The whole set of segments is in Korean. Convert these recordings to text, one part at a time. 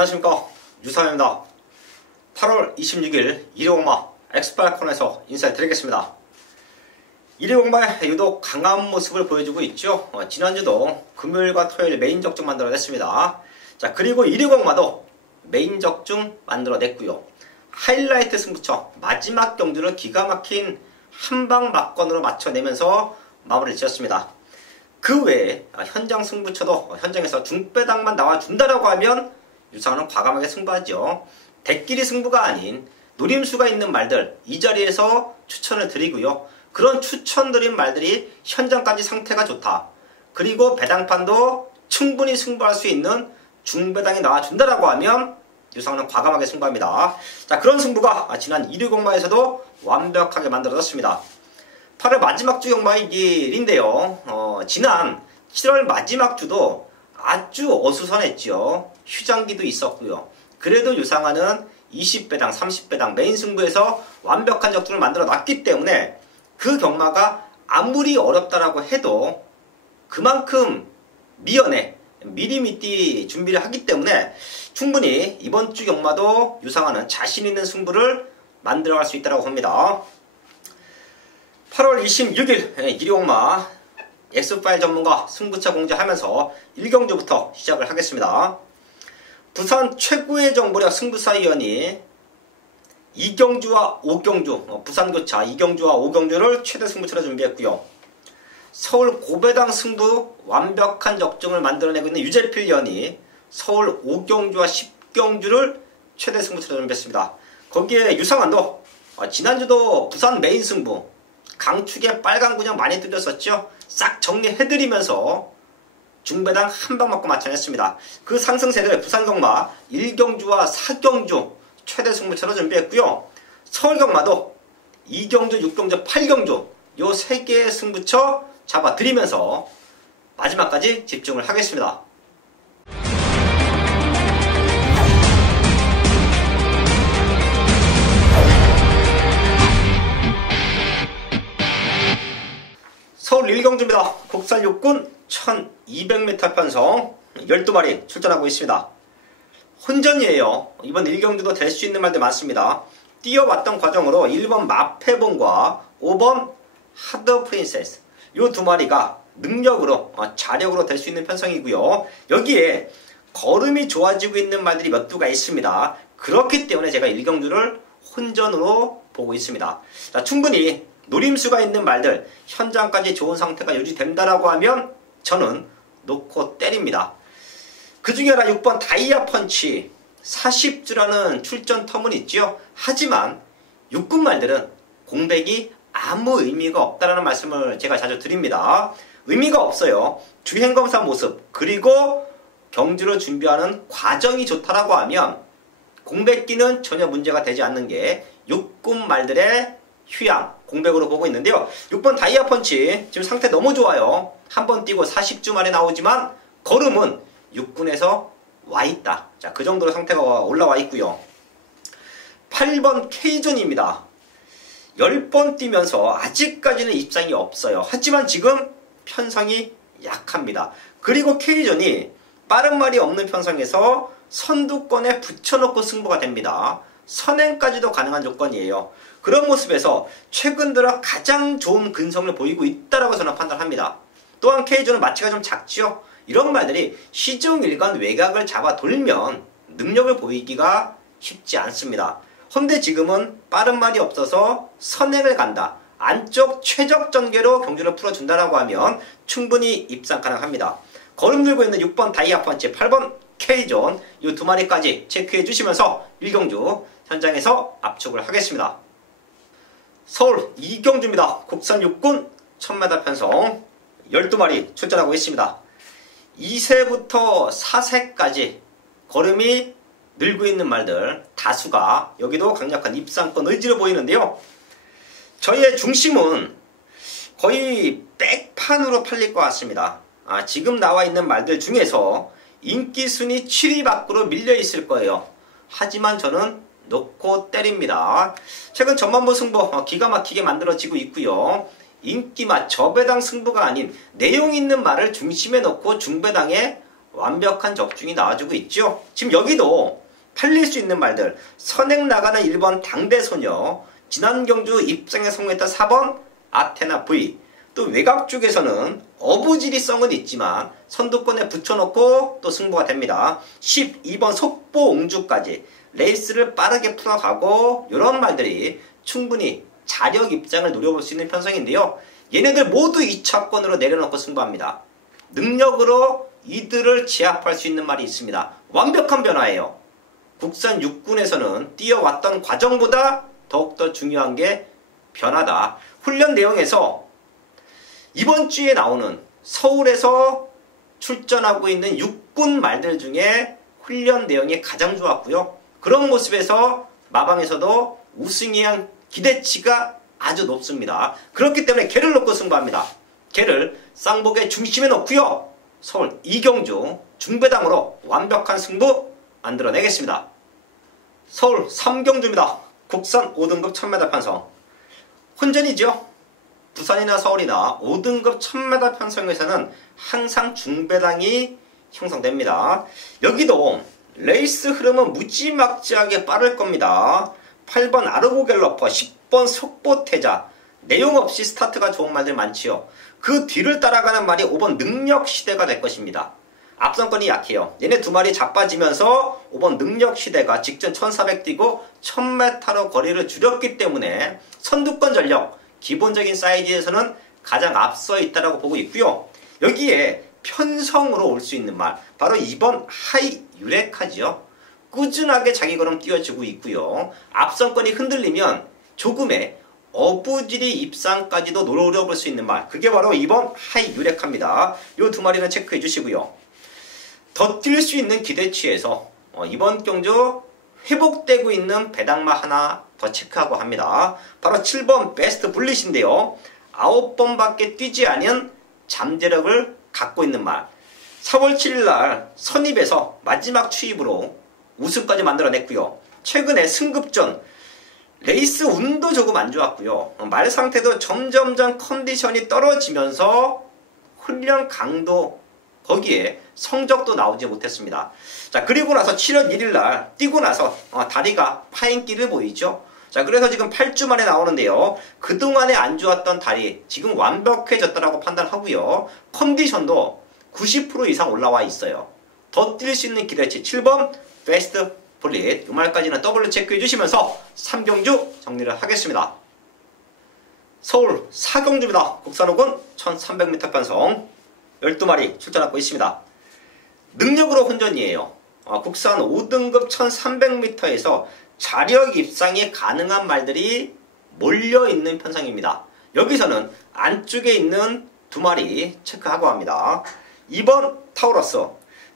안녕하십니까, 유상현입니다. 8월 26일 일요공마 엑스팔콘에서 인사드리겠습니다. 일요공마의 유독 강한 모습을 보여주고 있죠. 지난주도 금요일과 토요일 메인 적중 만들어냈습니다. 자, 그리고 일요공마도 메인 적중 만들어냈고요. 하이라이트 승부처 마지막 경주를 기가 막힌 한방 막건으로 맞춰내면서 마무리를 지었습니다. 그 외에 현장 승부처도 현장에서 중배당만 나와준다라고 하면 유상은 과감하게 승부하죠. 대끼리 승부가 아닌 노림수가 있는 말들 이 자리에서 추천을 드리고요. 그런 추천드린 말들이 현장까지 상태가 좋다. 그리고 배당판도 충분히 승부할 수 있는 중배당이 나와준다라고 하면 유상은 과감하게 승부합니다. 자, 그런 승부가 지난 1위 공마에서도 완벽하게 만들어졌습니다. 8월 마지막 주 경마일인데요. 지난 7월 마지막 주도 아주 어수선했죠. 휴장기도 있었고요. 그래도 유상하는 20배당, 30배당 메인 승부에서 완벽한 적중을 만들어 놨기 때문에 그 경마가 아무리 어렵다라고 해도 그만큼 미리미리 준비를 하기 때문에 충분히 이번 주 경마도 유상하는 자신 있는 승부를 만들어갈 수 있다고 봅니다. 8월 26일 일요공마 엑스파일 전문가 승부처 공지하면서 1경주부터 시작을 하겠습니다. 부산 최고의 정보력 승부사위원이 2경주와 5경주, 부산교차 2경주와 5경주를 최대 승부처로 준비했고요. 서울 고배당 승부 완벽한 적중을 만들어내고 있는 유재필 위원이 서울 5경주와 10경주를 최대 승부처로 준비했습니다. 거기에 유상한도 지난주도 부산 메인 승부 강축에 빨간 군형 많이 뚫렸었죠. 싹 정리해드리면서 중배당 한 방 맞고 맞춰냈습니다. 그 상승세를 부산경마 1경주와 4경주 최대 승부처로 준비했고요. 서울경마도 2경주, 6경주, 8경주 요 3개의 승부처 잡아드리면서 마지막까지 집중을 하겠습니다. 서울 1경주입니다. 국산 육군 1200m 편성 12마리 출전하고 있습니다. 혼전이에요. 이번 1경주도 될 수 있는 말들 많습니다. 뛰어왔던 과정으로 1번 마패봉과 5번 하드 프린세스 이 두 마리가 능력으로 자력으로 될 수 있는 편성이고요. 여기에 걸음이 좋아지고 있는 말들이 몇 두가 있습니다. 그렇기 때문에 제가 1경주를 혼전으로 보고 있습니다. 자, 충분히 노림수가 있는 말들 현장까지 좋은 상태가 유지된다라고 하면 저는 놓고 때립니다. 그 중에 하나 6번 다이아 펀치 40주라는 출전 텀은 있죠. 하지만 육군 말들은 공백이 아무 의미가 없다라는 말씀을 제가 자주 드립니다. 의미가 없어요. 주행검사 모습 그리고 경주를 준비하는 과정이 좋다라고 하면 공백기는 전혀 문제가 되지 않는 게 육군 말들의 휴양, 공백으로 보고 있는데요. 6번 다이아 펀치 지금 상태 너무 좋아요. 한 번 뛰고 40주 만에 나오지만 걸음은 육군에서 와있다. 자, 그 정도로 상태가 올라와 있고요. 8번 K존입니다. 10번 뛰면서 아직까지는 입상이 없어요. 하지만 지금 편성이 약합니다. 그리고 K존이 빠른 말이 없는 편성에서 선두권에 붙여놓고 승부가 됩니다. 선행까지도 가능한 조건이에요. 그런 모습에서 최근 들어 가장 좋은 근성을 보이고 있다라고 저는 판단합니다. 또한 K존은 마치가 좀 작지요. 이런 말들이 시종일관 외곽을 잡아 돌면 능력을 보이기가 쉽지 않습니다. 헌데 지금은 빠른 말이 없어서 선행을 간다. 안쪽 최적 전개로 경주를 풀어준다라고 하면 충분히 입상 가능합니다. 걸음 들고 있는 6번 다이아 펀치, 8번 K존 이 두 마리까지 체크해 주시면서 1경주 현장에서 압축을 하겠습니다. 서울 2경주입니다. 국산 육군 1000m 편성 12마리 출전하고 있습니다. 2세부터 4세까지 걸음이 늘고 있는 말들 다수가 여기도 강력한 입상권 의지로 보이는데요. 저희의 중심은 거의 백판으로 팔릴 것 같습니다. 지금 나와 있는 말들 중에서 인기 순위 7위 밖으로 밀려 있을 거예요. 하지만 저는 놓고 때립니다. 최근 전만보 승부 기가 막히게 만들어지고 있고요. 인기맛 저배당 승부가 아닌 내용 있는 말을 중심에 놓고 중배당에 완벽한 적중이 나와주고 있죠. 지금 여기도 팔릴 수 있는 말들, 선행 나가는 1번 당대소녀, 지난 경주 입상에 성공했던 4번 아테나 V, 또 외곽 쪽에서는 어부지리성은 있지만 선두권에 붙여놓고 또 승부가 됩니다. 12번 속보옹주까지 레이스를 빠르게 풀어가고 이런 말들이 충분히 자력 입장을 노려볼 수 있는 편성인데요. 얘네들 모두 2차권으로 내려놓고 승부합니다. 능력으로 이들을 제압할 수 있는 말이 있습니다. 완벽한 변화예요. 국산 육군에서는 뛰어왔던 과정보다 더욱더 중요한 게 변화다. 훈련 내용에서 이번 주에 나오는 서울에서 출전하고 있는 육군 말들 중에 훈련 내용이 가장 좋았고요. 그런 모습에서 마방에서도 우승에 대한 기대치가 아주 높습니다. 그렇기 때문에 걔를 놓고 승부합니다. 걔를 쌍복의 중심에 놓고요. 서울 이경주 중배당으로 완벽한 승부 만들어내겠습니다. 서울 3경주입니다. 국산 5등급 1000m 편성. 혼전이죠. 부산이나 서울이나 5등급 1000m 편성에서는 항상 중배당이 형성됩니다. 여기도 레이스 흐름은 무지막지하게 빠를 겁니다. 8번 아르고 갤러퍼, 10번 속보태자, 내용 없이 스타트가 좋은 말들 많지요. 그 뒤를 따라가는 말이 5번 능력시대가 될 것입니다. 앞선권이 약해요. 얘네 두 마리 자빠지면서 5번 능력시대가 직전 1400 뛰고 1000m로 거리를 줄였기 때문에 선두권 전력, 기본적인 사이즈에서는 가장 앞서 있다고 보고 있고요. 여기에 편성으로 올 수 있는 말, 바로 2번 하이 유레카지요. 꾸준하게 자기 걸음 뛰어주고 있고요. 앞선권이 흔들리면 조금의 어부지리 입상까지도 노려볼 수 있는 말, 그게 바로 2번 하이 유레카입니다. 이 두 마리는 체크해 주시고요. 더 뛸 수 있는 기대치에서 이번 경주 회복되고 있는 배당마 하나 더 체크하고 합니다. 바로 7번 베스트 블릿인데요. 9번밖에 뛰지 않은 잠재력을 갖고 있는 말. 4월 7일날 선입에서 마지막 추입으로 우승까지 만들어냈고요. 최근에 승급전 레이스 운도 조금 안 좋았고요. 말 상태도 점점점 컨디션이 떨어지면서 훈련 강도, 거기에 성적도 나오지 못했습니다. 자, 그리고 나서 7월 1일날 뛰고 나서 다리가 파인기를 보이죠. 자, 그래서 지금 8주 만에 나오는데요. 그동안에 안 좋았던 다리 지금 완벽해졌다라고 판단하고요. 컨디션도 90% 이상 올라와 있어요. 더 뛸 수 있는 기대치 7번 베스트 블릿, 이 말까지는 W 체크해 주시면서 3경주 정리를 하겠습니다. 서울 4경주입니다. 국산 5군 1300m 편성 12마리 출전하고 있습니다. 능력으로 혼전이에요. 국산 5등급 1300m에서 자력 입상이 가능한 말들이 몰려있는 편성입니다. 여기서는 안쪽에 있는 두 마리 체크하고 합니다. 2번 타우러스,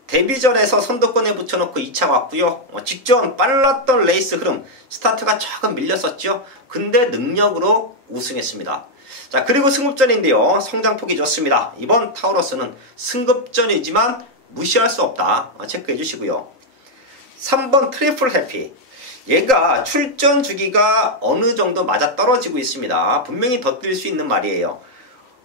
데뷔전에서 선두권에 붙여놓고 2차 왔고요. 직전 빨랐던 레이스 흐름, 스타트가 조금 밀렸었죠. 근데 능력으로 우승했습니다. 자, 그리고 승급전인데요. 성장폭이 좋습니다. 이번 타우러스는 승급전이지만 무시할 수 없다. 체크해 주시고요. 3번 트리플 해피. 얘가 출전 주기가 어느 정도 맞아떨어지고 있습니다. 분명히 더 뛸 수 있는 말이에요.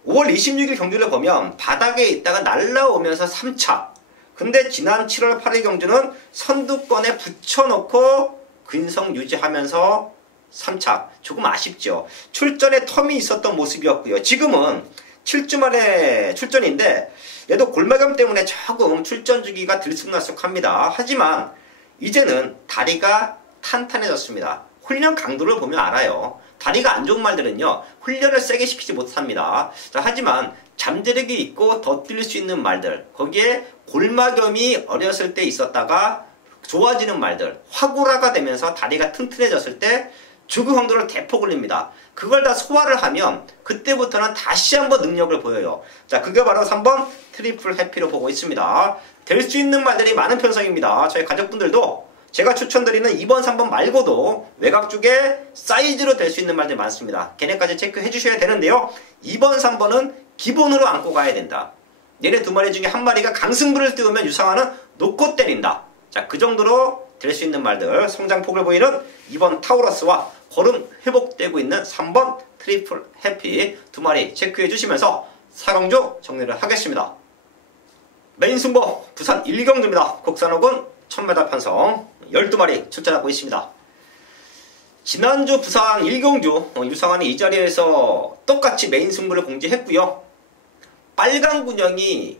5월 26일 경주를 보면 바닥에 있다가 날라오면서 3차. 근데 지난 7월 8일 경주는 선두권에 붙여놓고 근성 유지하면서 3차. 조금 아쉽죠. 출전에 텀이 있었던 모습이었고요. 지금은 7주 만에 출전인데 얘도 골마감 때문에 조금 출전 주기가 들쑥날쑥합니다. 하지만 이제는 다리가 탄탄해졌습니다. 훈련 강도를 보면 알아요. 다리가 안 좋은 말들은요, 훈련을 세게 시키지 못합니다. 자, 하지만 잠재력이 있고 더 뛸 수 있는 말들, 거기에 골마겸이 어렸을 때 있었다가 좋아지는 말들, 화구라가 되면서 다리가 튼튼해졌을 때 주구 형도를 대폭 올립니다. 그걸 다 소화를 하면 그때부터는 다시 한번 능력을 보여요. 자, 그게 바로 3번 트리플 해피로 보고 있습니다. 될 수 있는 말들이 많은 편성입니다. 저희 가족분들도 제가 추천드리는 2번, 3번 말고도 외곽 쪽에 사이즈로 될 수 있는 말들 많습니다. 걔네까지 체크해 주셔야 되는데요. 2번, 3번은 기본으로 안고 가야 된다. 얘네 두 마리 중에 한 마리가 강승부를 띄우면 유상화는 놓고 때린다. 자, 그 정도로 될 수 있는 말들, 성장폭을 보이는 2번 타우러스와 걸음 회복되고 있는 3번 트리플 해피 두 마리 체크해 주시면서 4경주 정리를 하겠습니다. 메인 승부 부산 1경주입니다. 국산 5군 1000m 편성 12마리 출전하고 있습니다. 지난주 부산 1경주 유상환이 이 자리에서 똑같이 메인 승부를 공지했고요. 빨간 군형이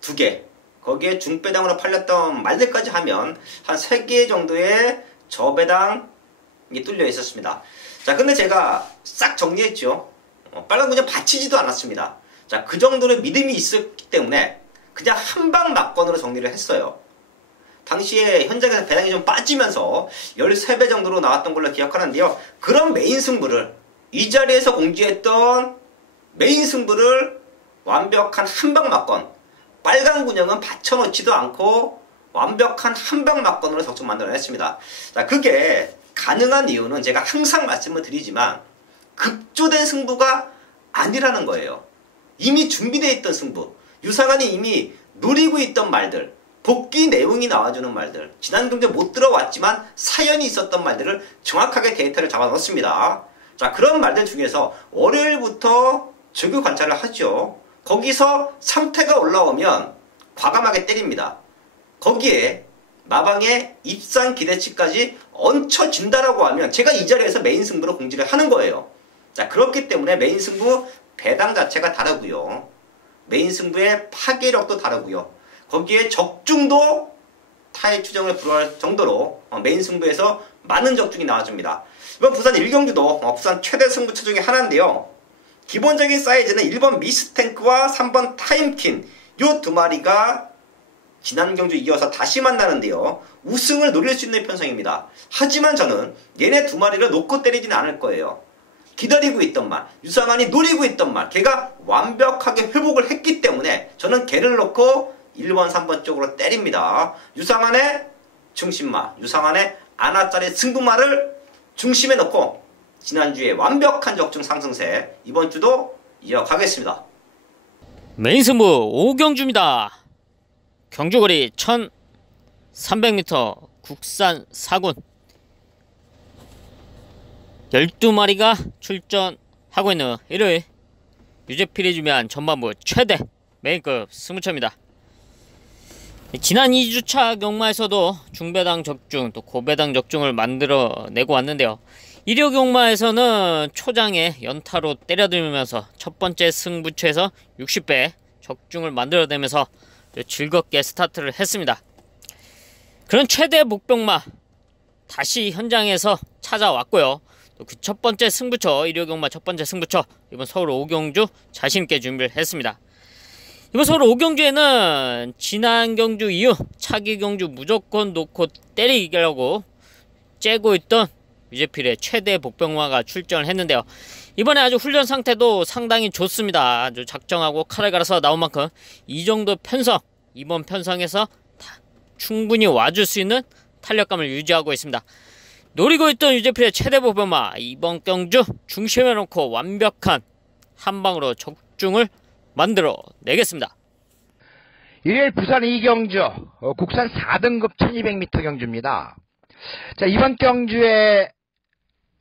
2개, 거기에 중배당으로 팔렸던 말들까지 하면 한 3개 정도의 저배당이 뚫려 있었습니다. 자, 근데 제가 싹 정리했죠. 빨간 군형 받치지도 않았습니다. 자, 그 정도로 믿음이 있었기 때문에 그냥 한방 막건으로 정리를 했어요. 당시에 현장에서 배당이 좀 빠지면서 13배 정도로 나왔던 걸로 기억하는데요. 그런 메인 승부를 이 자리에서 공지했던 메인 승부를 완벽한 한방 막건, 빨간 군형은 받쳐놓지도 않고 완벽한 한방 막건으로 적중 만들어냈습니다. 자, 그게 가능한 이유는 제가 항상 말씀을 드리지만 급조된 승부가 아니라는 거예요. 이미 준비되어 있던 승부, 유상환이 이미 노리고 있던 말들, 복귀 내용이 나와주는 말들, 지난 경기에 못 들어왔지만 사연이 있었던 말들을 정확하게 데이터를 잡아놓습니다. 자, 그런 말들 중에서 월요일부터 조교 관찰을 하죠. 거기서 상태가 올라오면 과감하게 때립니다. 거기에 마방의 입상 기대치까지 얹혀진다라고 하면 제가 이 자리에서 메인 승부로 공지를 하는 거예요. 자, 그렇기 때문에 메인 승부 배당 자체가 다르고요. 메인 승부의 파괴력도 다르고요. 거기에 적중도 타의 추정을 불허할 정도로 메인 승부에서 많은 적중이 나와줍니다. 이번 부산 1경주도 부산 최대 승부처 중에 하나인데요. 기본적인 사이즈는 1번 미스탱크와 3번 타임킨 요 두 마리가 지난 경주 이어서 다시 만나는데요. 우승을 노릴 수 있는 편성입니다. 하지만 저는 얘네 두 마리를 놓고 때리지는 않을 거예요. 기다리고 있던 말, 유상환이 노리고 있던 말, 걔가 완벽하게 회복을 했기 때문에 저는 걔를 놓고 1번, 3번 쪽으로 때립니다. 유상환의 중심말, 유상환의 아나짜리 승부말을 중심에 놓고 지난주에 완벽한 적중 상승세 이번 주도 이어가겠습니다. 메인 승부 5경주입니다. 경주거리 1300m 국산 4군 12마리가 출전하고 있는 일요일 유재필이 준비한 전반부 최대 메인급 승부처입니다. 지난 2주차 경마에서도 중배당 적중 또 고배당 적중을 만들어내고 왔는데요. 1호 경마에서는 초장에 연타로 때려들면서 첫 번째 승부처에서 60배 적중을 만들어내면서 즐겁게 스타트를 했습니다. 그런 최대 목병마 다시 현장에서 찾아왔고요. 또 그 첫 번째 승부처 1호 경마 첫 번째 승부처 이번 서울 5경주 자신있게 준비를 했습니다. 이번 서울 5경주에는 지난 경주 이후 차기 경주 무조건 놓고 때리기라고 째고 있던 유재필의 최대 복병마가 출전을 했는데요. 이번에 아주 훈련 상태도 상당히 좋습니다. 아주 작정하고 칼을 갈아서 나온 만큼 이 정도 편성, 이번 편성에서 충분히 와줄 수 있는 탄력감을 유지하고 있습니다. 노리고 있던 유재필의 최대 복병마 이번 경주 중심에 놓고 완벽한 한방으로 적중을 만들어 내겠습니다. 일요일 부산 2경주 국산 4등급 1200m 경주입니다. 자, 이번 경주에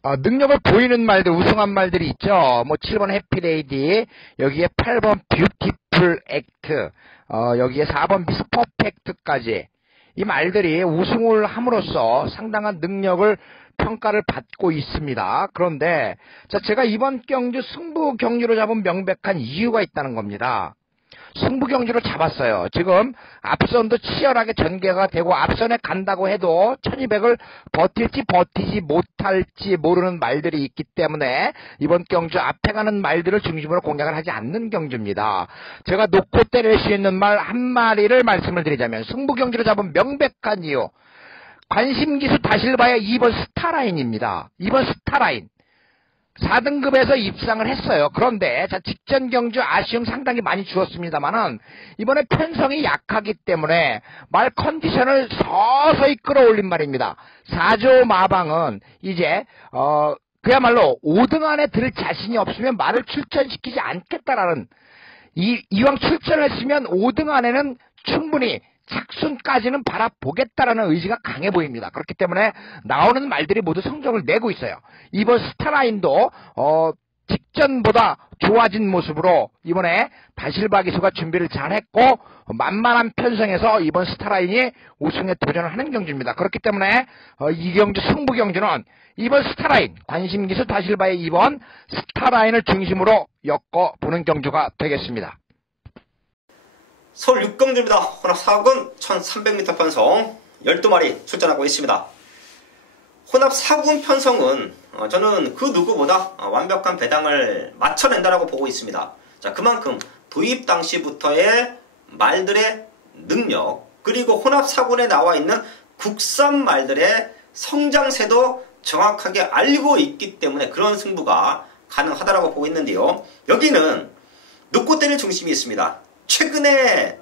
능력을 보이는 말들, 우승한 말들이 있죠. 뭐 7번 해피레이디, 여기에 8번 뷰티풀 액트, 여기에 4번 미스 퍼펙트까지 이 말들이 우승을 함으로써 상당한 능력을 평가를 받고 있습니다. 그런데 자, 제가 이번 경주 승부 경주로 잡은 명백한 이유가 있다는 겁니다. 승부 경주로 잡았어요. 지금 앞선도 치열하게 전개가 되고 앞선에 간다고 해도 1200을 버틸지 버티지 못할지 모르는 말들이 있기 때문에 이번 경주 앞에 가는 말들을 중심으로 공략을 하지 않는 경주입니다. 제가 놓고 때릴 수 있는 말 한 마리를 말씀을 드리자면 승부 경주로 잡은 명백한 이유, 관심기수 다실바의 2번 스타라인입니다. 2번 스타라인 4등급에서 입상을 했어요. 그런데 자, 직전 경주 아쉬움 상당히 많이 주었습니다만은 이번에 편성이 약하기 때문에 말 컨디션을 서서히 끌어올린 말입니다. 4조 마방은 이제 그야말로 5등 안에 들 자신이 없으면 말을 출전시키지 않겠다라는 이왕 출전을 했으면 5등 안에는 충분히 착순까지는 바라보겠다라는 의지가 강해 보입니다. 그렇기 때문에 나오는 말들이 모두 성적을 내고 있어요. 이번 스타라인도 직전보다 좋아진 모습으로 이번에 다실바 기수가 준비를 잘했고 만만한 편성에서 이번 스타라인이 우승에 도전을 하는 경주입니다. 그렇기 때문에 이 경주 승부 경주는 이번 스타라인 관심기수 다실바의 이번 스타라인을 중심으로 엮어보는 경주가 되겠습니다. 서울 6경주입니다. 혼합 4군 1300m 편성 12마리 출전하고 있습니다. 혼합 4군 편성은 저는 그 누구보다 완벽한 배당을 맞춰낸다라고 보고 있습니다. 자, 그만큼 도입 당시부터의 말들의 능력, 그리고 혼합 4군에 나와 있는 국산 말들의 성장세도 정확하게 알고 있기 때문에 그런 승부가 가능하다라고 보고 있는데요. 여기는 놓고 때릴 중심이 있습니다. 최근에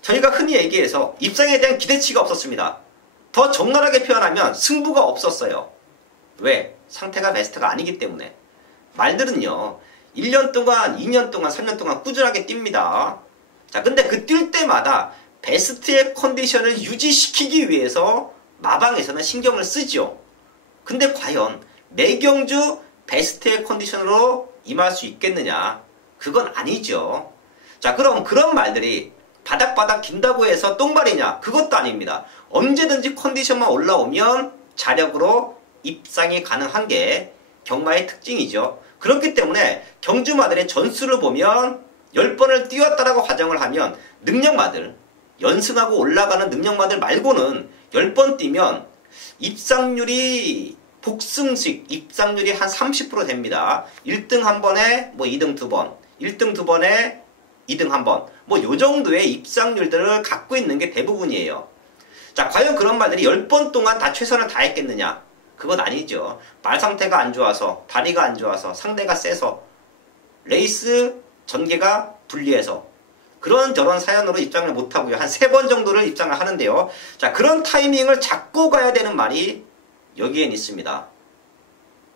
저희가 흔히 얘기해서 입상에 대한 기대치가 없었습니다. 더 적나라하게 표현하면 승부가 없었어요. 왜? 상태가 베스트가 아니기 때문에. 말들은요 1년 동안, 2년 동안, 3년 동안 꾸준하게 뜁니다. 자, 근데 그 뛸 때마다 베스트의 컨디션을 유지시키기 위해서 마방에서는 신경을 쓰죠. 근데 과연 매경주 베스트의 컨디션으로 임할 수 있겠느냐? 그건 아니죠. 자, 그럼 그런 말들이 바닥바닥 긴다고 해서 똥말이냐? 그것도 아닙니다. 언제든지 컨디션만 올라오면 자력으로 입상이 가능한 게 경마의 특징이죠. 그렇기 때문에 경주마들의 전수를 보면 10번을 뛰었다라고 가정을 하면 능력마들, 연승하고 올라가는 능력마들 말고는 10번 뛰면 입상률이 복승식 입상률이 한 30% 됩니다. 1등 한 번에 뭐 2등 두 번, 1등 두 번에 2등 한 번, 뭐 요 정도의 입상률들을 갖고 있는 게 대부분이에요. 자, 과연 그런 말들이 10번 동안 다 최선을 다했겠느냐? 그건 아니죠. 말 상태가 안 좋아서, 다리가 안 좋아서, 상대가 세서, 레이스 전개가 불리해서 그런저런 사연으로 입장을 못하고요. 한 3번 정도를 입장을 하는데요. 자, 그런 타이밍을 잡고 가야 되는 말이 여기엔 있습니다.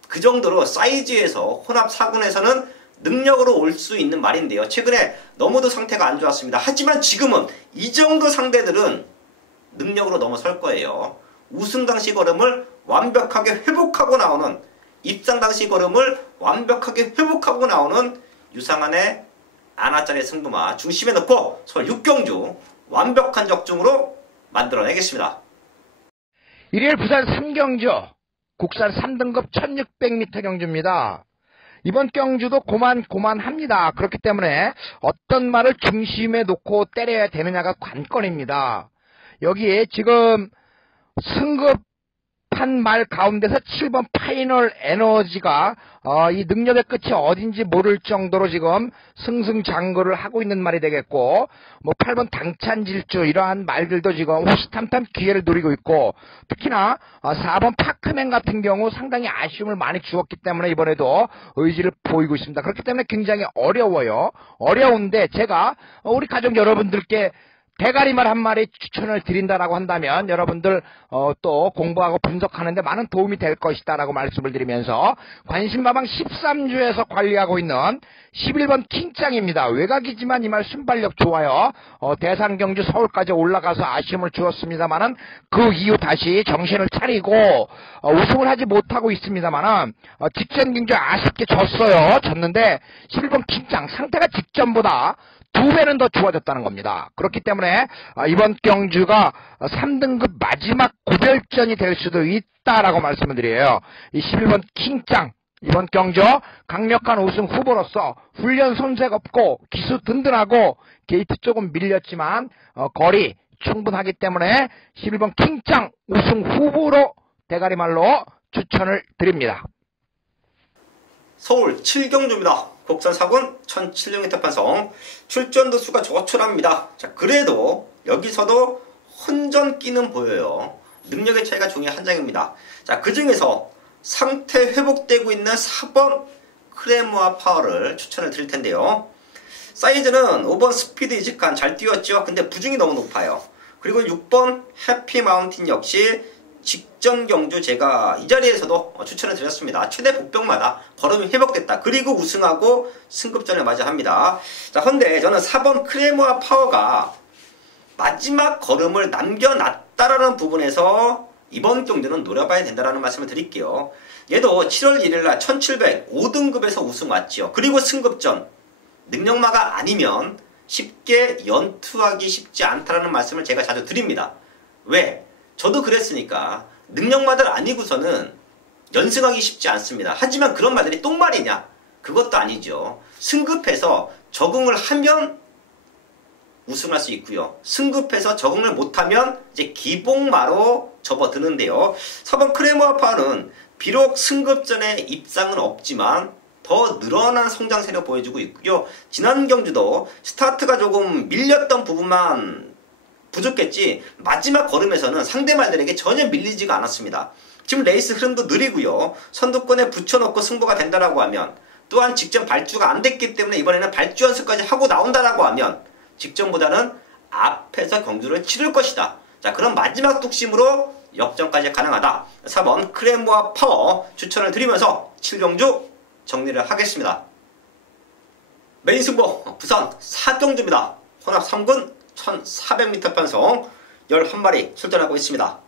그 정도로 사이즈에서 혼합 4군에서는 능력으로 올 수 있는 말인데요. 최근에 너무도 상태가 안 좋았습니다. 하지만 지금은 이 정도 상대들은 능력으로 넘어설 거예요. 우승 당시 걸음을 완벽하게 회복하고 나오는, 입상 당시 걸음을 완벽하게 회복하고 나오는 유상한의 아나짜리 승부마 중심에 놓고 서울 6경주 완벽한 적중으로 만들어내겠습니다. 일요일 부산 3경주 국산 3등급 1600m 경주입니다. 이번 경주도 고만합니다. 그렇기 때문에 어떤 말을 중심에 놓고 때려야 되느냐가 관건입니다. 여기에 지금 승급한 말 가운데서 7번 파이널 에너지가 이 능력의 끝이 어딘지 모를 정도로 지금 승승장구를 하고 있는 말이 되겠고, 뭐 8번 당찬질주 이러한 말들도 지금 호시탐탐 기회를 노리고 있고, 특히나 4번 파크맨 같은 경우 상당히 아쉬움을 많이 주었기 때문에 이번에도 의지를 보이고 있습니다. 그렇기 때문에 굉장히 어려워요. 어려운데 제가 우리 가족 여러분들께 대가리말 한 마리 추천을 드린다라고 한다면 여러분들 또 공부하고 분석하는데 많은 도움이 될 것이다라고 말씀을 드리면서 관심마방 13주에서 관리하고 있는 11번 킹짱입니다. 외곽이지만 이 말 순발력 좋아요. 대산경주 서울까지 올라가서 아쉬움을 주었습니다만은 그 이후 다시 정신을 차리고 우승을 하지 못하고 있습니다만은 직전 경주 아쉽게 졌는데 11번 킹짱 상태가 직전보다 2배는 더 좋아졌다는 겁니다. 그렇기 때문에 이번 경주가 3등급 마지막 고별전이 될 수도 있다라고 말씀을 드려요. 이 11번 킹짱 이번 경주 강력한 우승 후보로서 훈련 손색 없고 기수 든든하고 게이트 조금 밀렸지만 거리 충분하기 때문에 11번 킹짱 우승 후보로 대가리말로 추천을 드립니다. 서울 7경주입니다. 국산 4군 1700m 편성 출전도 수가 조촐합니다. 자, 그래도 여기서도 혼전기는 보여요. 능력의 차이가 종이 한 장입니다. 자, 그 중에서 상태 회복되고 있는 4번 크레모아 파워를 추천을 드릴 텐데요. 사이즈는 5번 스피드 이직한 잘 뛰었죠. 근데 부중이 너무 높아요. 그리고 6번 해피 마운틴 역시 직전 경주 제가 이 자리에서도 추천을 드렸습니다. 최대 복병마다 걸음이 회복됐다. 그리고 우승하고 승급전을 맞이합니다. 자, 근데 저는 4번 크레모아 파워가 마지막 걸음을 남겨놨다라는 부분에서 이번 경기는 노려봐야 된다는 말씀을 드릴게요. 얘도 7월 1일날 1700 5등급에서 우승 왔죠. 그리고 승급전 능력마가 아니면 쉽게 연투하기 쉽지 않다는 말씀을 제가 자주 드립니다. 왜? 저도 그랬으니까 능력마들 아니고서는 연승하기 쉽지 않습니다. 하지만 그런 말들이 똥말이냐? 그것도 아니죠. 승급해서 적응을 하면 우승할 수 있고요. 승급해서 적응을 못하면 이제 기복마로 접어드는데요. 4번 크레모아파는 비록 승급전에 입상은 없지만 더 늘어난 성장 세력 보여주고 있고요. 지난 경주도 스타트가 조금 밀렸던 부분만 부족했지 마지막 걸음에서는 상대 말들에게 전혀 밀리지가 않았습니다. 지금 레이스 흐름도 느리고요. 선두권에 붙여놓고 승부가 된다라고 하면 또한 직전 발주가 안 됐기 때문에 이번에는 발주 연습까지 하고 나온다라고 하면 직전보다는 앞에서 경주를 치를 것이다. 자, 그럼 마지막 뚝심으로 역전까지 가능하다. 4번 크레모아 파워 추천을 드리면서 7경주 정리를 하겠습니다. 메인 승부 부산 4경주입니다. 혼합 3군 1400m 편성 11마리 출전하고 있습니다.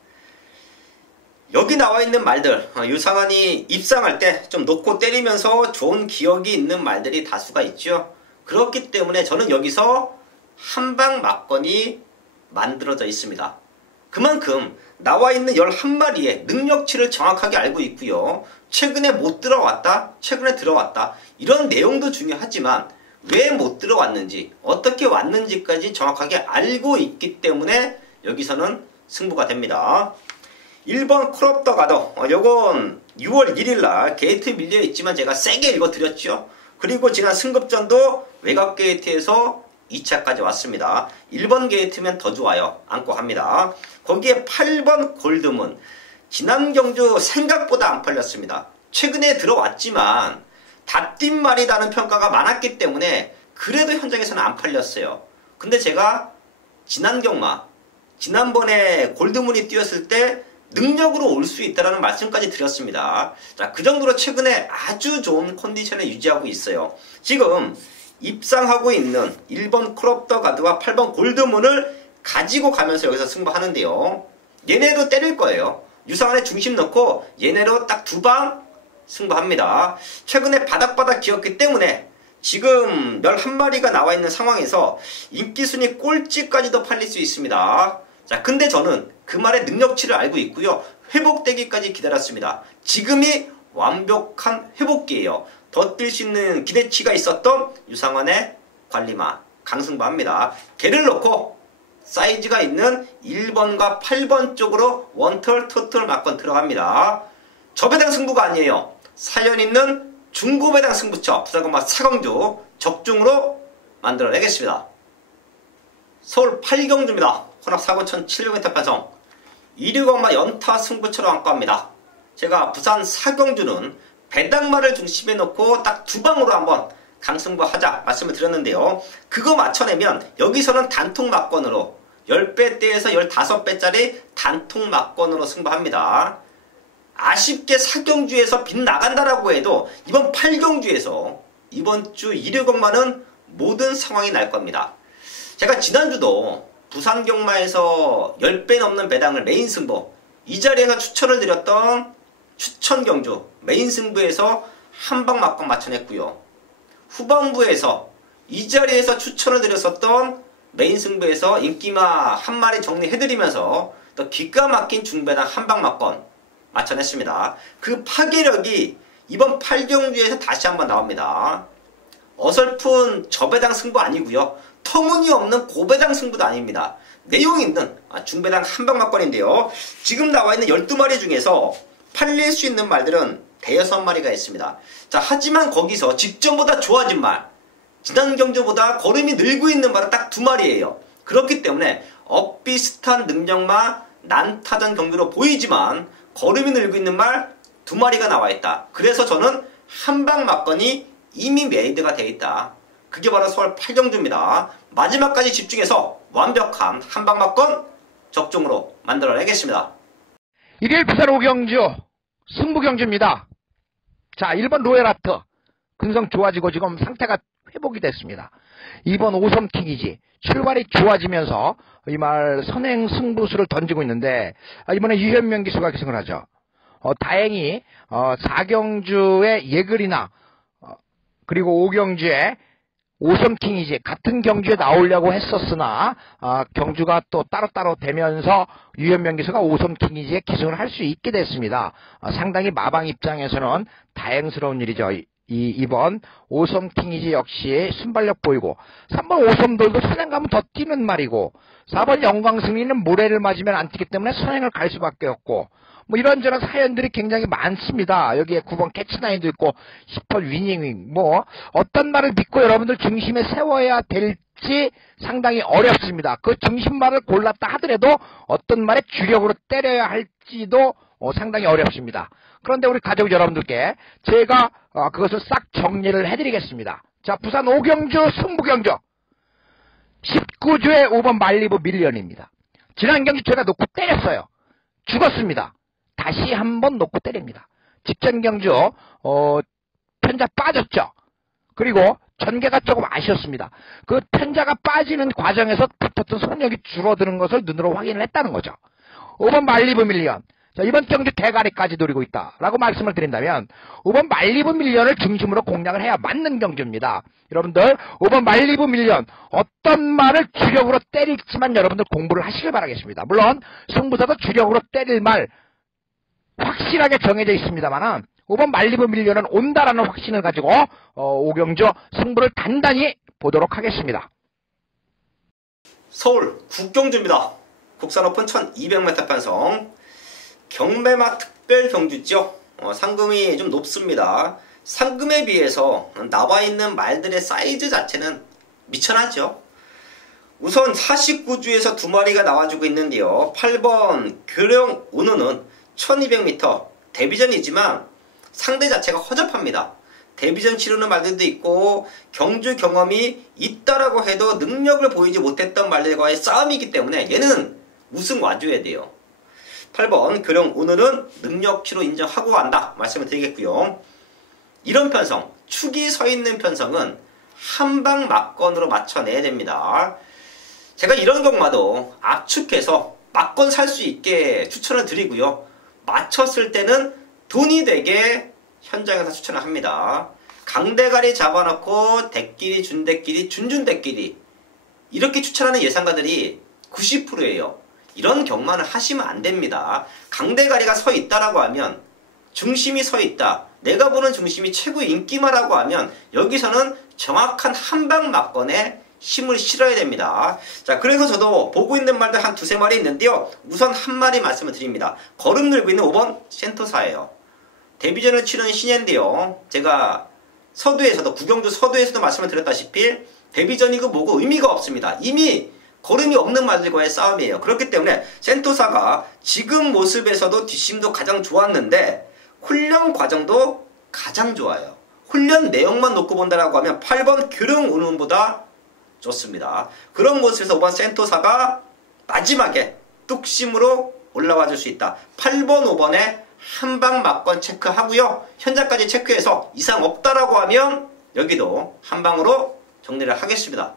여기 나와 있는 말들 유상환이 입상할 때 좀 놓고 때리면서 좋은 기억이 있는 말들이 다수가 있죠. 그렇기 때문에 저는 여기서 한방 막건이 만들어져 있습니다. 그만큼 나와 있는 11마리의 능력치를 정확하게 알고 있고요. 최근에 못 들어왔다, 최근에 들어왔다 이런 내용도 중요하지만 왜 못 들어왔는지 어떻게 왔는지까지 정확하게 알고 있기 때문에 여기서는 승부가 됩니다. 1번 콜옵 더 가더 요건 6월 1일날 게이트 밀려있지만 제가 세게 읽어드렸죠. 그리고 지난 승급전도 외곽 게이트에서 2차까지 왔습니다. 1번 게이트면 더 좋아요. 안고 합니다. 거기에 8번 골드문 지난 경주 생각보다 안 팔렸습니다. 최근에 들어왔지만 닷뛴 말이라는 평가가 많았기 때문에 그래도 현장에서는 안 팔렸어요. 근데 제가 지난 경마 지난번에 골드문이 뛰었을 때 능력으로 올 수 있다는 말씀까지 드렸습니다. 자, 그 정도로 최근에 아주 좋은 컨디션을 유지하고 있어요. 지금 입상하고 있는 1번 콜옵 더 가드와 8번 골드문을 가지고 가면서 여기서 승부하는데요. 얘네로 때릴 거예요. 유상환의 중심 넣고 얘네로 딱 2방 승부합니다. 최근에 바닥바닥 기었기 때문에 지금 11마리가 나와 있는 상황에서 인기순위 꼴찌까지도 팔릴 수 있습니다. 자, 근데 저는 그 말의 능력치를 알고 있고요. 회복되기까지 기다렸습니다. 지금이 완벽한 회복기예요. 더 뛸 수 있는 기대치가 있었던 유상환의 관리마 강승부합니다. 개를 넣고 사이즈가 있는 1번과 8번 쪽으로 원털 투털 막건 들어갑니다. 저배당 승부가 아니에요. 사연 있는 중고배당 승부처 부산경마 4경주 적중으로 만들어내겠습니다. 서울 8경주입니다. 혼합 4군 1700m 편성 1위경마 연타 승부처로 안고 합니다. 제가 부산 4경주는 배당마를 중심에 놓고 딱 2방으로 한번 강승부 하자 말씀을 드렸는데요. 그거 맞춰내면 여기서는 단통 막건으로 10배대에서 15배짜리 단통 막건으로 승부합니다. 아쉽게 4경주에서 빗나간다라고 해도 이번 8경주에서 이번 주 1위경마는 모든 상황이 날 겁니다. 제가 지난주도 부산경마에서 10배 넘는 배당을 메인 승부 이 자리에서 추천을 드렸던 추천경주 메인 승부에서 한방 막건 맞춰냈고요. 후반부에서 이 자리에서 추천을 드렸었던 메인 승부에서 인기마 한 마리 정리해드리면서 또 기가 막힌 중배당 한방 막건 맞춰냈습니다. 그 파괴력이 이번 8경주에서 다시 한번 나옵니다. 어설픈 저배당 승부 아니고요. 터무니없는 고배당 승부도 아닙니다. 내용 있는 중배당 한방 막건인데요. 지금 나와 있는 12마리 중에서 팔릴 수 있는 말들은 대여섯 마리가 있습니다. 자, 하지만 거기서 직전보다 좋아진 말, 지난 경주보다 걸음이 늘고 있는 말은 딱 2마리예요. 그렇기 때문에 엇비슷한 능력마 난타전 경주로 보이지만 걸음이 늘고 있는 말 2마리가 나와 있다. 그래서 저는 한방 막건이 이미 메이드가 되어 있다. 그게 바로 서울 8경주입니다. 마지막까지 집중해서 완벽한 한방 막건 적중으로 만들어내겠습니다. 일요일 부산 5경주 승부경주입니다. 자, 1번 로얄아트 근성 좋아지고 지금 상태가 회복이 됐습니다. 이번 오섬킹이지 출발이 좋아지면서 이 말 선행 승부수를 던지고 있는데 이번에 유현명 기수가 기승을 하죠. 다행히 4경주의 예글이나 그리고 5경주에 오섬킹이지 같은 경주에 나오려고 했었으나 경주가 또 따로따로 되면서 유현명 기수가 오섬킹이지에 기승을 할 수 있게 됐습니다. 상당히 마방 입장에서는 다행스러운 일이죠. 이번 오섬킹이지 역시 순발력 보이고 3번 오섬돌도 선행 가면 더 뛰는 말이고 4번 영광승리는 모래를 맞으면 안 뛰기 때문에 선행을 갈 수밖에 없고 뭐 이런저런 사연들이 굉장히 많습니다. 여기에 9번 캐치나인도 있고 10번 위닝윙 뭐 어떤 말을 믿고 여러분들 중심에 세워야 될지 상당히 어렵습니다. 그 중심말을 골랐다 하더라도 어떤 말에 주력으로 때려야 할지도 상당히 어렵습니다. 그런데 우리 가족 여러분들께 제가 그것을 싹 정리를 해드리겠습니다. 자, 부산 오경주 승부경주 19주의 5번 말리브 밀리언입니다. 지난 경주 제가 놓고 때렸어요. 죽었습니다. 다시 한번 놓고 때립니다. 직전 경주 편자 빠졌죠. 그리고 전개가 조금 아쉬웠습니다. 그 편자가 빠지는 과정에서 붙었던 속력이 줄어드는 것을 눈으로 확인을 했다는 거죠. 5번 말리브 밀리언. 자, 이번 경주 대가리까지 노리고 있다라고 말씀을 드린다면 5번 말리브 밀리언을 중심으로 공략을 해야 맞는 경주입니다. 여러분들 5번 말리브 밀리언 어떤 말을 주력으로 때릴지만 여러분들 공부를 하시길 바라겠습니다. 물론 승부사도 주력으로 때릴 말 확실하게 정해져 있습니다만은 5번 말리브 밀리언은 온다라는 확신을 가지고 오경주 승부를 단단히 보도록 하겠습니다. 서울 국경주입니다. 국산 오픈 1200m 편성 경매마 특별 경주죠. 상금이 좀 높습니다. 상금에 비해서 나와 있는 말들의 사이즈 자체는 미천하죠. 우선 49주에서 두 마리가 나와주고 있는데요. 8번 교령 운우는 1200m 데뷔전이지만 상대 자체가 허접합니다. 데뷔전 치르는 말들도 있고 경주 경험이 있다라고 해도 능력을 보이지 못했던 말들과의 싸움이기 때문에 얘는 우승 와줘야 돼요. 8번 교령 오늘은 능력치로 인정하고 간다 말씀을 드리겠고요. 이런 편성, 축이 서 있는 편성은 한방 막건으로 맞춰내야 됩니다. 제가 이런 경마도 압축해서 막건 살 수 있게 추천을 드리고요. 맞췄을 때는 돈이 되게 현장에서 추천을 합니다. 강대가리 잡아놓고 대끼리, 준대끼리, 준준대끼리 이렇게 추천하는 예상가들이 90%예요. 이런 경마는 하시면 안 됩니다. 강대가리가 서 있다라고 하면 중심이 서 있다. 내가 보는 중심이 최고 인기마라고 하면 여기서는 정확한 한방 막건에 힘을 실어야 됩니다. 자, 그래서 저도 보고 있는 말들 한 두세 마리 있는데요. 우선 한 마리 말씀을 드립니다. 걸음 늘고 있는 5번 센터사예요. 데뷔전을 치른 신예인데요. 제가 서두에서도 구경주 서두에서도 말씀을 드렸다시피 데뷔전이고 뭐고 의미가 없습니다. 이미 걸음이 없는 말들과의 싸움이에요. 그렇기 때문에 센토사가 지금 모습에서도 뒷심도 가장 좋았는데 훈련 과정도 가장 좋아요. 훈련 내용만 놓고 본다라고 하면 8번 교령 운운보다 좋습니다. 그런 모습에서 5번 센토사가 마지막에 뚝심으로 올라와 줄 수 있다. 8번, 5번에 한방 막건 체크하고요. 현장까지 체크해서 이상 없다라고 하면 여기도 한방으로 정리를 하겠습니다.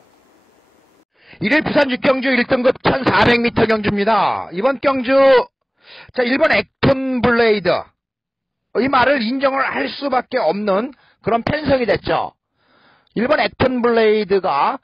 1일 부산 육경주 1등급 1400m 경주입니다. 이번 경주 자 1번 액톤 블레이드 이 말을 인정을 할 수밖에 없는 그런 편성이 됐죠. 1번 액톤 블레이드가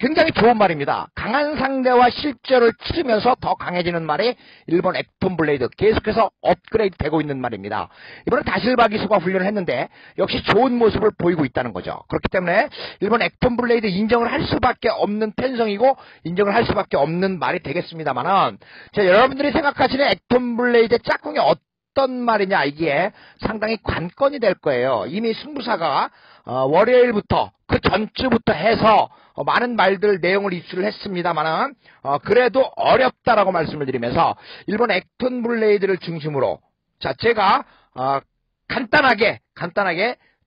굉장히 좋은 말입니다. 강한 상대와 실전을 치르면서 더 강해지는 말이 1번 액톤 블레이드 계속해서 업그레이드 되고 있는 말입니다. 이번엔 다실바 기수가 훈련을 했는데 역시 좋은 모습을 보이고 있다는 거죠. 그렇기 때문에 1번 액톤 블레이드 인정을 할 수밖에 없는 편성이고 인정을 할 수밖에 없는 말이 되겠습니다만은 여러분들이 생각하시는 액톤 블레이드의 짝꿍이 어떤 말이냐 이게 상당히 관건이 될 거예요. 이미 승부사가 월요일부터 그 전주부터 해서 많은 말들 내용을 입수를 했습니다만은 그래도 어렵다라고 말씀을 드리면서 일본 액톤 블레이드를 중심으로 자 제가 간단하게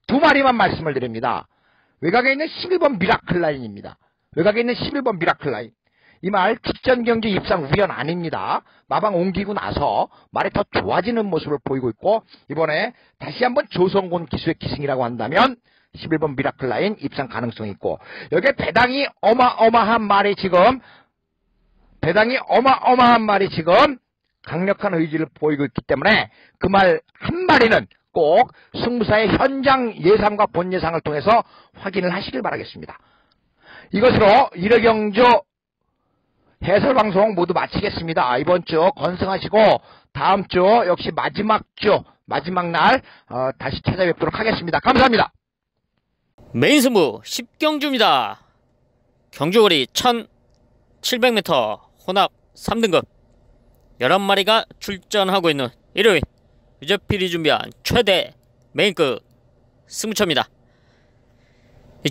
두 마리만 말씀을 드립니다. 외곽에 있는 11번 미라클 라인입니다. 외곽에 있는 11번 미라클 라인. 이 말 직전 경기 입상 우연 아닙니다. 마방 옮기고 나서 말이 더 좋아지는 모습을 보이고 있고 이번에 다시 한번 조성곤 기수의 기승이라고 한다면 11번 미라클 라인 입상 가능성이 있고, 여기에 배당이 어마어마한 말이 지금 강력한 의지를 보이고 있기 때문에 그 말 한 마리는 꼭 승부사의 현장 예상과 본 예상을 통해서 확인을 하시길 바라겠습니다. 이것으로 1회 경주 해설방송 모두 마치겠습니다. 이번 주 건승하시고 다음 주 역시 마지막 날 다시 찾아뵙도록 하겠습니다. 감사합니다. 메인 승부 10경주입니다. 경주거리 1700m, 혼합 3등급 11마리가 출전하고 있는 일요일 유저필이 준비한 최대 메인급 승부처입니다.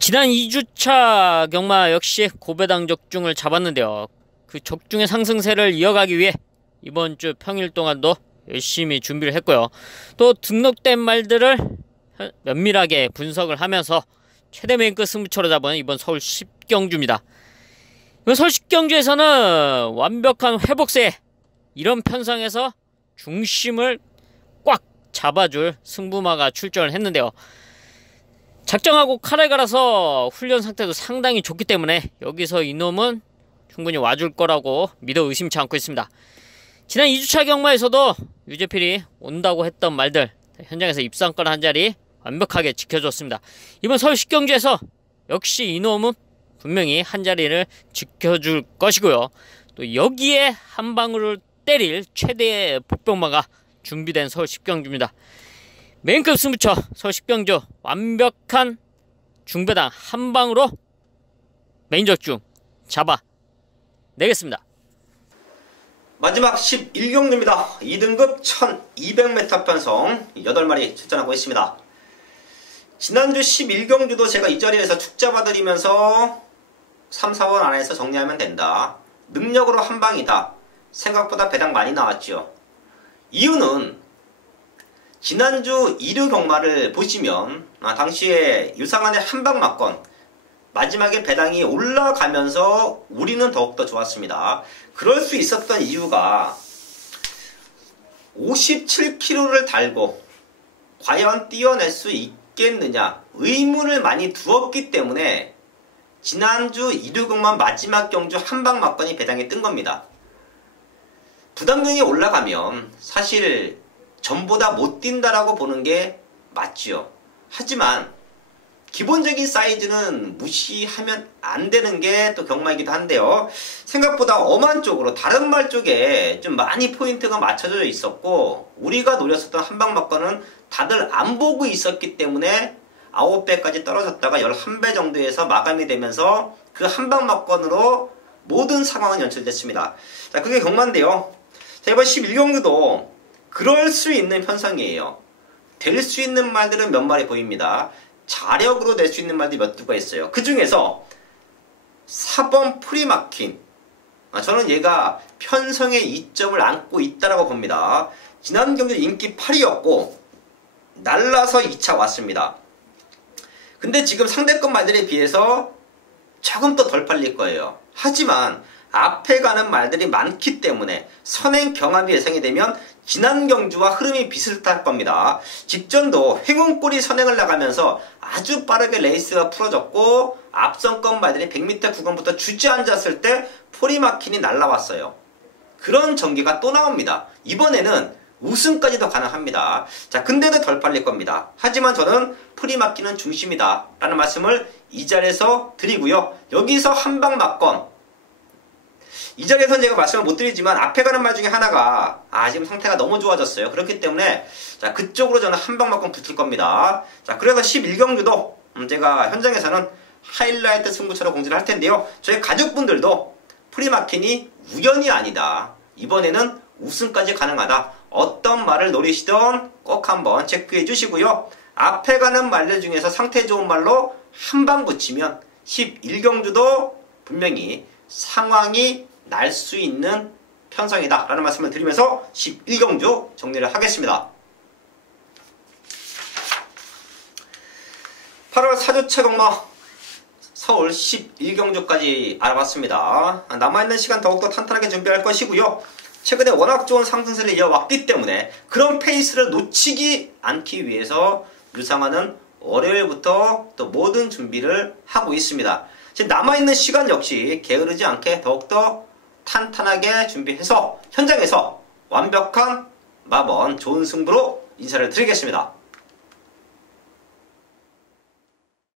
지난 2주차 경마 역시 고배당 적중을 잡았는데요. 그 적중의 상승세를 이어가기 위해 이번 주 평일 동안도 열심히 준비를 했고요. 또 등록된 말들을 면밀하게 분석을 하면서 최대 메인급 승부처로 잡은 이번 서울 10경주입니다. 이번 서울 10경주에서는 완벽한 회복세, 이런 편성에서 중심을 꽉 잡아줄 승부마가 출전을 했는데요. 작정하고 칼을 갈아서 훈련 상태도 상당히 좋기 때문에 여기서 이놈은 충분히 와줄 거라고 믿어 의심치 않고 있습니다. 지난 2주차 경마에서도 유재필이 온다고 했던 말들, 현장에서 입상권 한 자리 완벽하게 지켜줬습니다. 이번 서울 10경주에서 역시 이놈은 분명히 한 자리를 지켜줄 것이고요. 또 여기에 한 방울을 때릴 최대의 복병마가 준비된 서울 10경주입니다. 메인급 승부처 서울 10경주 완벽한 중배당 한 방으로 메인 적중 잡아내겠습니다. 마지막 11경주입니다. 2등급 1200m 편성 8마리 출전하고 있습니다. 지난주 11경주도 제가 이 자리에서 축 잡아드리면서 3, 4번 안에서 정리하면 된다. 능력으로 한 방이다. 생각보다 배당 많이 나왔죠. 이유는 지난주 2류 경마를 보시면 당시에 유상한의 한방 맞건 마지막에 배당이 올라가면서 우리는 더욱더 좋았습니다. 그럴 수 있었던 이유가 57kg를 달고 과연 뛰어낼 수 있겠느냐 의문을 많이 두었기 때문에 지난주 2류 경마 마지막 경주 한방 맞건이 배당에 뜬 겁니다. 부담금이 올라가면 사실 전보다 못 뛴다라고 보는 게 맞지요. 하지만 기본적인 사이즈는 무시하면 안 되는 게 또 경마이기도 한데요. 생각보다 엄한 쪽으로 다른 말 쪽에 좀 많이 포인트가 맞춰져 있었고 우리가 노렸었던 한방 맞건은 다들 안 보고 있었기 때문에 9배까지 떨어졌다가 11배 정도에서 마감이 되면서 그 한방 맞건으로 모든 상황은 연출됐습니다. 자, 그게 경마인데요. 자, 이번 11경주도 그럴 수 있는 편성이에요. 될 수 있는 말들은 몇 마리 보입니다. 자력으로 낼 수 있는 말들이 몇 두가 있어요. 그 중에서 4번 프리마킨. 저는 얘가 편성의 이점을 안고 있다라고 봅니다. 지난 경주 인기 8위였고 날라서 2차 왔습니다. 근데 지금 상대권 말들에 비해서 조금 더 덜 팔릴 거예요. 하지만 앞에 가는 말들이 많기 때문에 선행 경합이 예상이 되면 지난 경주와 흐름이 비슷할 겁니다. 직전도 행운골이 선행을 나가면서 아주 빠르게 레이스가 풀어졌고 앞선권 말들이 100m 구간부터 주저앉았을 때 프리마킨이 날라왔어요. 그런 전개가 또 나옵니다. 이번에는 우승까지도 가능합니다. 자, 근데도 덜 팔릴 겁니다. 하지만 저는 프리마킨은 중심이다 라는 말씀을 이 자리에서 드리고요. 여기서 한방 맞건 이 자리에서는 제가 말씀을 못 드리지만 앞에 가는 말 중에 하나가 지금 상태가 너무 좋아졌어요. 그렇기 때문에 자, 그쪽으로 저는 한방 맞건 붙을 겁니다. 자, 그래서 11경주도 제가 현장에서는 하이라이트 승부처로 공지를 할 텐데요. 저희 가족분들도 프리마킨이 우연이 아니다. 이번에는 우승까지 가능하다. 어떤 말을 노리시던 꼭 한번 체크해 주시고요. 앞에 가는 말들 중에서 상태 좋은 말로 한방 붙이면 11경주도 분명히 상황이 날 수 있는 편성이다 라는 말씀을 드리면서 11경주 정리를 하겠습니다. 8월 4주차 경마 서울 11경주까지 알아봤습니다. 남아있는 시간 더욱더 탄탄하게 준비할 것이고요. 최근에 워낙 좋은 상승세를 이어왔기 때문에 그런 페이스를 놓치지 않기 위해서 유상하는 월요일부터 또 모든 준비를 하고 있습니다. 지금 남아있는 시간 역시 게으르지 않게 더욱더 탄탄하게 준비해서 현장에서 완벽한 마번 좋은 승부로 인사를 드리겠습니다.